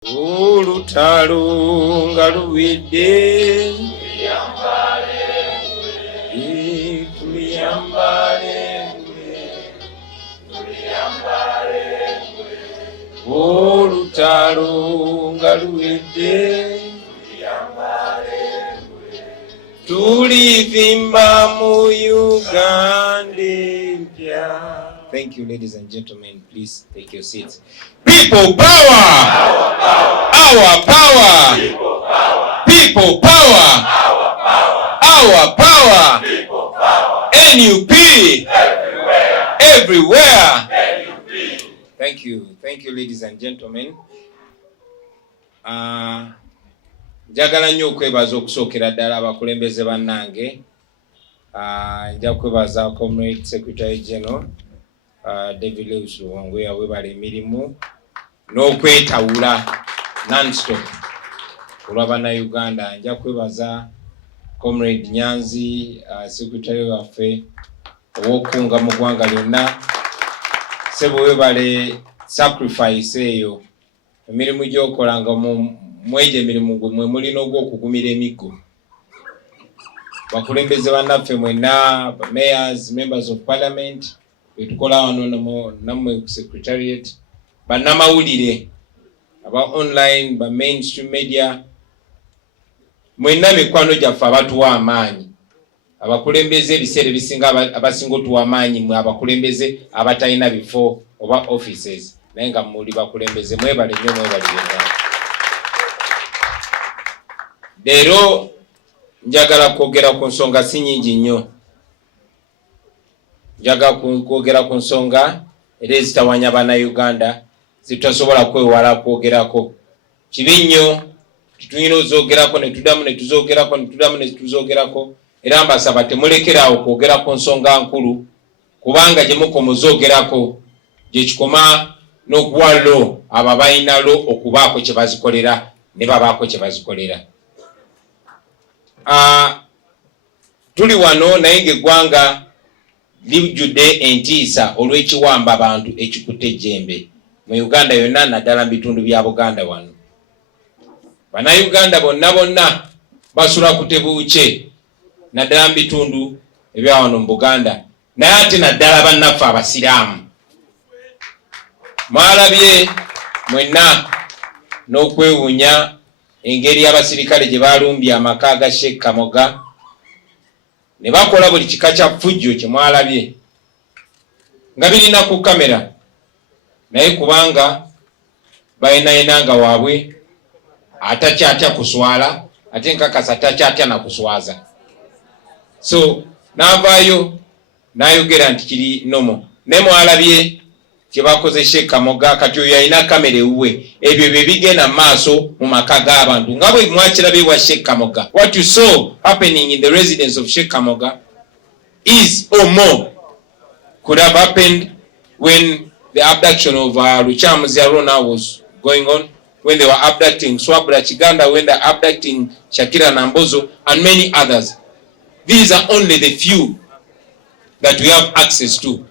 Olutalo nga luwedde olutalo nga luwedde tulivimba mu Uganda empya. Thank you, ladies and gentlemen. Please take your seats. People power! Our power! People power! Our power! NUP! Everywhere! Thank you. Thank you, ladies and gentlemen. Njagala nnyo okwebaza okusookera ddala abakulembeze bannange. Nja kwebaza Comrade Secretary General David Lewis Luwangwe awebala emirimu n'okwetawula non-stop olw'abana Uganda. Nja kwebaza Comrade Nyanzi Secretary waffe ow'okunga mu ggwanga lyonna. Sebo webale sacrifice eyo emirimu gy'okolanga mweje emirimu mwe mulina ogw'okugumira emiggo. Bakulembeze bannaffe mwenna, mayors, members of parliament, betukola wano nammwe ku secretariat, bannamawulire aba online, ba mainstream media, mwenna mikwano gyaffe abatuwa amaanyi. Abakulembeze ebiseera ebisinga abasinga otuwa amaanyi mwe abakulembeze abatalina bifo oba offices, naye nga muli bakulembeze mwebale nnyo, mwebale nnyo. Leero njagala kwogera ku nsonga si nnyingi nnyo. Njagala kwogera ku nsonga era ezitawanya abana Uganda zitasobola kwewala kwogerako. Kibi nnyo tulina ozoogerako ne tuddamu ne tuzoogerako ne tuddamu ne tuzoogerako, era mbasaba temulekeraawo kwogera ku nsonga nkulu, kubanga gye mukomozoogerako gye kikoma n'okuwa lo abo abalina lo okubaako kye bazikolera ne babaako kye bazikolera. Tuli wano naye ng'eggwanga lijjudde entiisa olw'ekiwamba abantu ekikutte ejjembe mu Uganda yonna, naddala mu bitundu bya Buganda wano. Bannayuganda bonna bonna basula ku tebuuke naddala mu bitundu ebya wano mu Buganda, naye ate naddala bannaffe abasiraamu. Mwalabye mwenna n'okwewuunya engeri abasirikale gye balumbye amaka ga Sheikh Kamoga ne bakola buli kika kya ffujjo kye mwalabye nga birina ku kamera, naye kubanga balinayenanga waabwe atakyatya kuswala, ate nkakasa takyatya na kuswaza. So n'avaayo n'ayogera nti kiri nomo. Ne mwalabye kye bakoze Sheikh Kamoga, kati oyo alina kamera ewuwe. Ebyo bye bigenda maaso mu maka g'abantu nga bwe mwakirabye wa Sheikh Kamoga. What you saw happening in the residence of Sheikh Kamoga is or more could have happened when the abduction of Luchamuzi Arona was going on, when they were abducting Swabra Chiganda, when they were abducting Shakira Nambozo and many others. These are only the few that we have access to,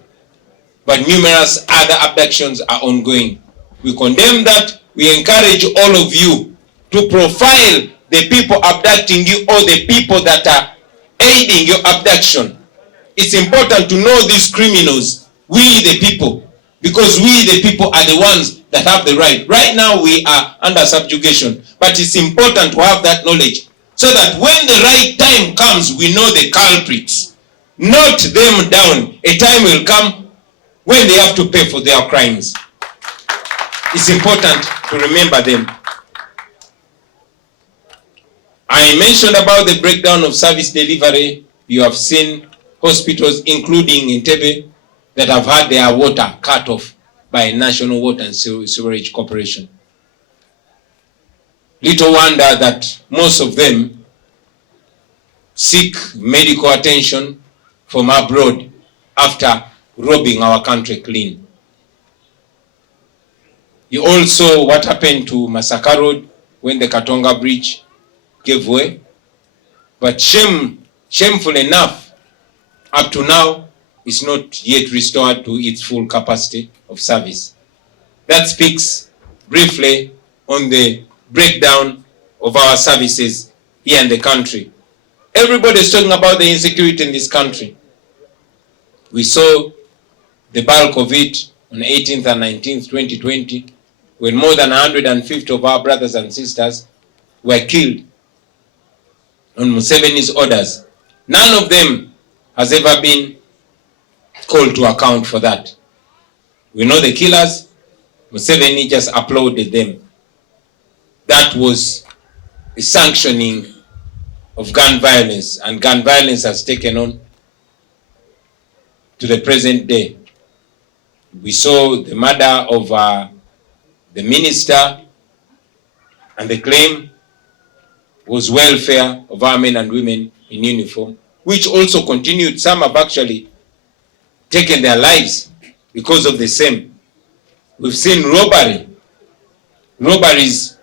but numerous other abductions are ongoing. We condemn that. We encourage all of you to profile the people abducting you or the people that are aiding your abduction. It's important to know these criminals, we the people, because we the people are the ones that have the right. Right now we are under subjugation, but it's important to have that knowledge so that when the right time comes, we know the culprits. Not them down. A time will come when they have to pay for their crimes. It's important to remember them. I mentioned about the breakdown of service delivery. You have seen hospitals, including in Entebbe, that have had their water cut off by National Water and Sewerage Corporation. Little wonder that most of them seek medical attention from abroad after robbing our country clean. You all saw what happened to Masaka Road when the Katonga Bridge gave way. But shameful enough, up to now, it's not yet restored to its full capacity of service. That speaks briefly on the breakdown of our services here in the country. Everybody is talking about the insecurity in this country. We saw the bulk of it on 18th and 19th, 2020, when more than 150 of our brothers and sisters were killed on Museveni's orders. None of them has ever been called to account for that. We know the killers. Museveni just applauded them. That was a sanctioning of gun violence, and gun violence has taken on to the present day. We saw the murder of the minister, and the claim was welfare of our men and women in uniform, which also continued. Some have actually taken their lives because of the same. We've seen robberies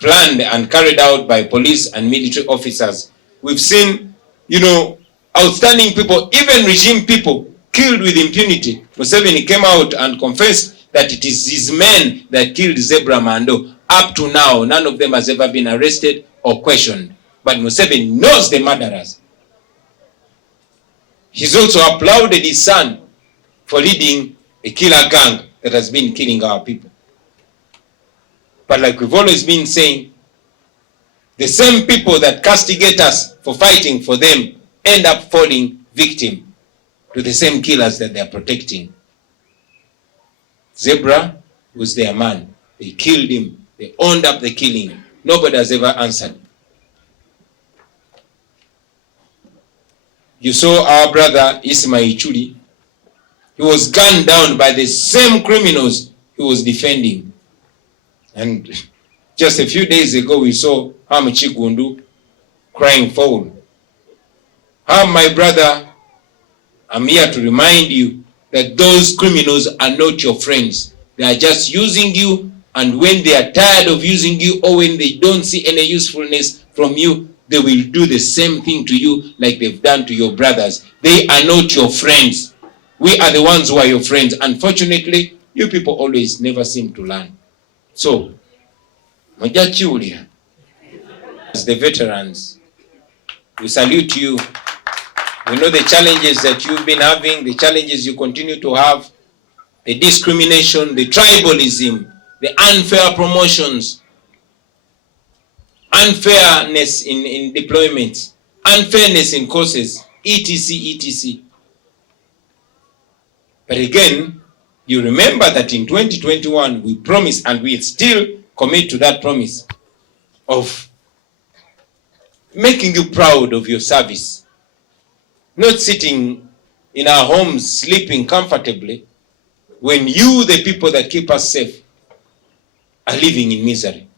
planned and carried out by police and military officers. We've seen, outstanding people, even regime people, killed with impunity. Museveni came out and confessed that it is his men that killed Zebra Mando. Up to now, none of them has ever been arrested or questioned. But Museveni knows the murderers. He's also applauded his son for leading a killer gang that has been killing our people. But like we've always been saying, the same people that castigate us for fighting for them end up falling victim to the same killers that they are protecting. Zebra was their man. They killed him. They owned up the killing. Nobody has ever answered. You saw our brother Ismail Chuli. He was gunned down by the same criminals he was defending. And just a few days ago, we saw Chigundu crying foul. My brother, I'm here to remind you that those criminals are not your friends. They are just using you, and when they are tired of using you, or when they don't see any usefulness from you, they will do the same thing to you like they've done to your brothers. They are not your friends. We are the ones who are your friends. Unfortunately, you people always never seem to learn. So, Majachulia, as the veterans, we salute you. We know the challenges that you've been having, the challenges you continue to have, the discrimination, the tribalism, the unfair promotions, unfairness in deployments, unfairness in courses, etc. But again, you remember that in 2021, we promised, and we still commit to that promise, of making you proud of your service. Not sitting in our homes, sleeping comfortably, when you, the people that keep us safe, are living in misery.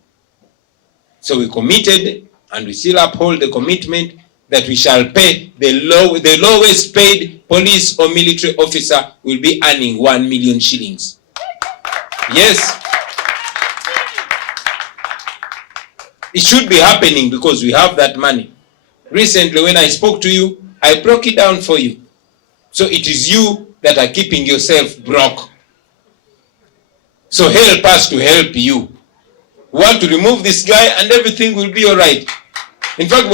So we committed, and we still uphold the commitment, that we shall pay the lowest paid police or military officer will be earning 1 million shillings. Yes. It should be happening because we have that money. Recently, when I spoke to you, I broke it down for you. So it is you that are keeping yourself broke. So help us to help you. We want to remove this guy and everything will be all right. In fact,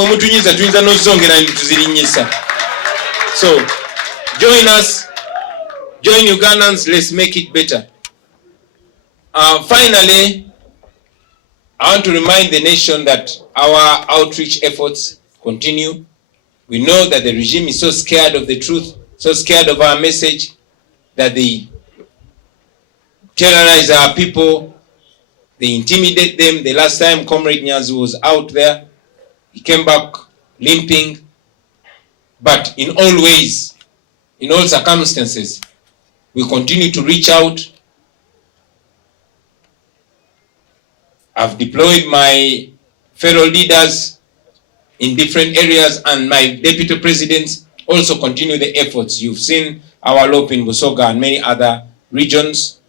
so join us, join Ugandans, let's make it better. Finally, I want to remind the nation that our outreach efforts continue. We know that the regime is so scared of the truth, so scared of our message, that they terrorize our people, they intimidate them. The last time Comrade Nyazi was out there, he came back limping. But in all ways, in all circumstances, we continue to reach out. I've deployed my fellow leaders in different areas, and my deputy presidents also continue the efforts. You've seen our LOP in Busoga and many other regions.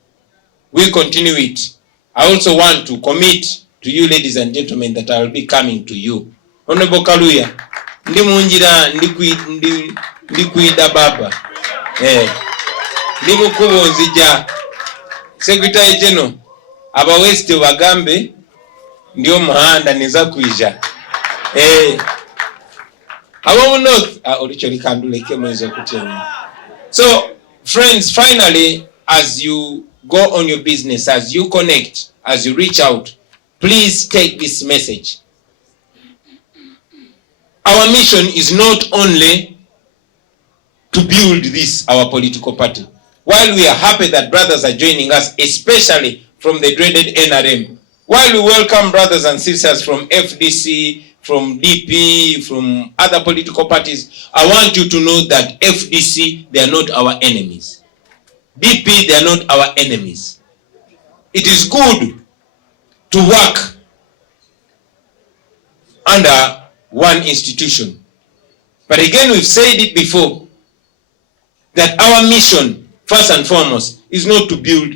We'll continue it. I also want to commit to you, ladies and gentlemen, that I will be coming to you. Honorable Kaluya, ndi munjira ndikuida baba. Ndi mukubo nzija. Secretary General, aba west bagambe ndio muhanda neza kuija aba north olicho likanduleke mwezo kutema. So friends, finally, as you go on your business, as you connect, as you reach out, please take this message. Our mission is not only to build this, our political party. While we are happy that brothers are joining us, especially from the dreaded NRM, while we welcome brothers and sisters from FDC, from DP, from other political parties, I want you to know that FDC, they are not our enemies. DP, they are not our enemies. It is good to work under one institution. But again, we've said it before, that our mission, first and foremost, is not to build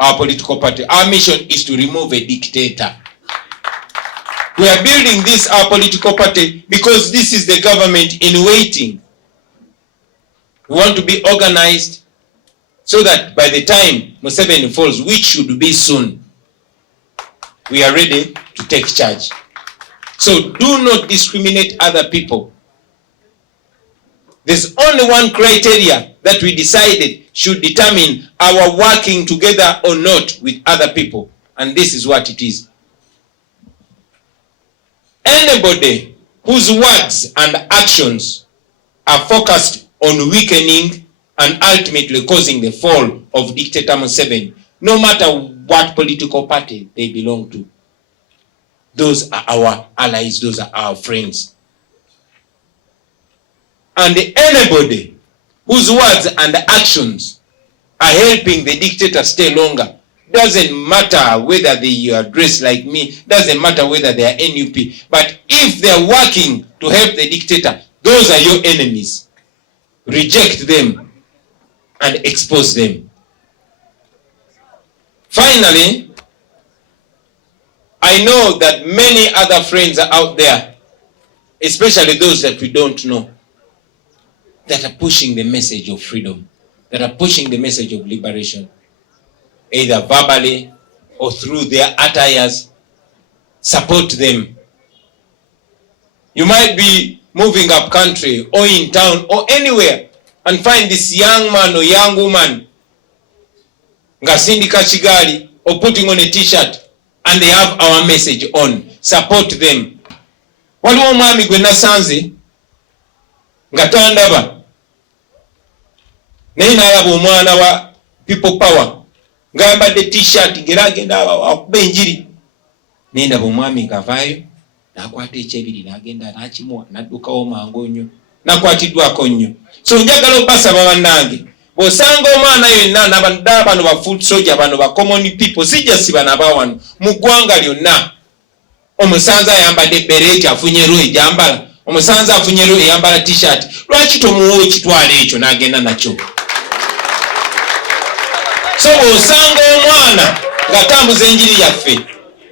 our political party. Our mission is to remove a dictator. We are building this, our political party, because this is the government in waiting. We want to be organized so that by the time Museveni falls, which should be soon, we are ready to take charge. So do not discriminate other people. There's only one criteria that we decided should determine our working together or not with other people. And this is what it is. Anybody whose words and actions are focused on weakening and ultimately causing the fall of dictator Museveni, no matter what political party they belong to, those are our allies, those are our friends. And anybody whose words and actions are helping the dictator stay longer, doesn't matter whether they are dressed like me, doesn't matter whether they are NUP, but if they are working to help the dictator, those are your enemies. Reject them and expose them. Finally, I know that many other friends are out there, especially those that we don't know, that are pushing the message of freedom, that are pushing the message of liberation, either verbally or through their attires. Support them. You might be moving up country or in town or anywhere and find this young man or young woman ngasindika chigali or putting on a t-shirt and they have our message on. Support them. Waliwo mwami gwe nasanze ngatandaba naye nalaba omwana wa people power ngambadde t-shirt ngera agenda akuba enjiri nendaba omwami ngavaayo nakwata ekyebiri nagenda nakimuwa naddukawo mangu nnyo nakwatiddwako nnyo. So njagala obasaba bannange, bw'osanga omwana yonna n'abaddala bano ba foot soldier, bano ba common people, sijja siba naba wano mu ggwanga lyonna, omusanze ayambadde bereti afunyero ejambala, omusanze afunyero eyambala t-shirt, lwaki tomuwa ekitwalo ekyo n'agenda nakyo? So bw'osanga omwana ng'atambuza enjiri yaffe,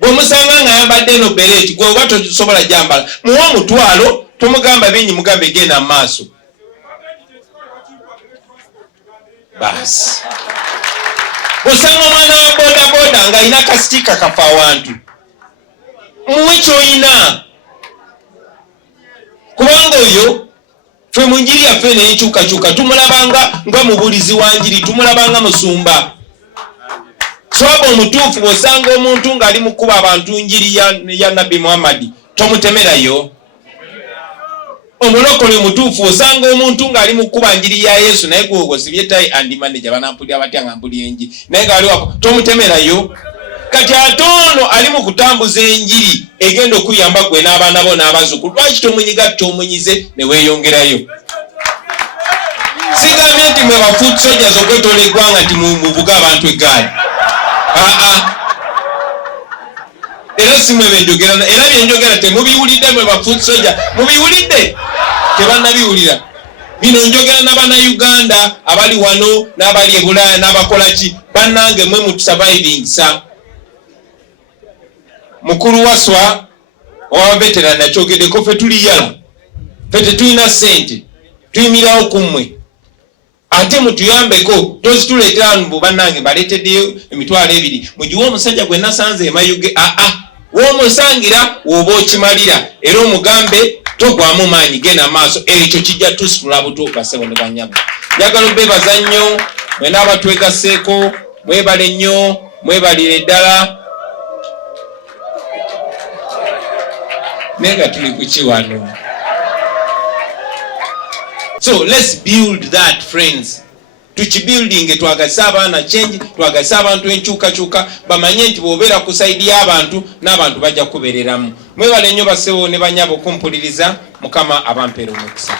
bw'omusanga ng'ayambadde no bereti, gwe oba tosobola jambala, muwa omutwalo, tomugamba binyi, mugambe genda maaso. Basi bw'osanga omwana wa boda boda ng'alina kasitika kafa awantu, muwe ky'olina, kubanga oyo ffe mu njiri yaffe n'enkyukakyuka tumulabanga nga mubulizi wa njiri, tumulabanga musumba. Swaba omutuufu bw'osanga omuntu ng'ali mu kuba abantu njiri ya Nabbi Muhammad, tomutemerayo. Omulokole omutuufu osanga omuntu ng'ali mu kuba njiri ya Yesu, naye gwe osibye tayi andi manager banampulira batya nga mpulira enjiri, naye ng'ali wako, tomutemerayo. Kati ate ono ali mu kutambuza enjiri egenda okuyamba gwe n'abaana bo n'abazzukulu, lwaki tomunyiga tomunyize ne weeyongerayo? Sigambye nti mwe ba foot soldiers okwetoola eggwanga nti muvuga abantu eggaali. Era si mwe benjogera, era byenjogera temubiwulidde mwe ba foot soldier, mubiwulidde? Tebannabiwulira. Bino njogera n'abana Uganda abali wano n'abali e Bulaaya n'abakola ki, bannange mwe mu surviving sa. Mukulu waswa owa veteran akyogedeko, ffe tuli yala, ffe tetulina ssente, tuyimirawo ku mmwe. ate mutuyambeko tozituleetera mbu bannange baleeteddeyo emitwalo 2 mugiwe omusajja gwe nasanze emayuge w'omusangira woba okimalira era omugambe togwamu maanyi genda maaso ekyo kijja tusitula buto basebo ne banyagwa. Njagala obeebaza nnyo mwena abatwegaseeko mwebale nnyo mwebalire ddala nenga tuli kuki wano. So let's build that, friends. Tukibuilding twagasa abaana change, twagasa abantu enkyukakyuka bamanye nti bwobeera kusaidia abantu n'abantu bajja kubereramu. Mwebale nnyo basewo ne banyabo kumpuliriza. Mukama abampeera omukisa.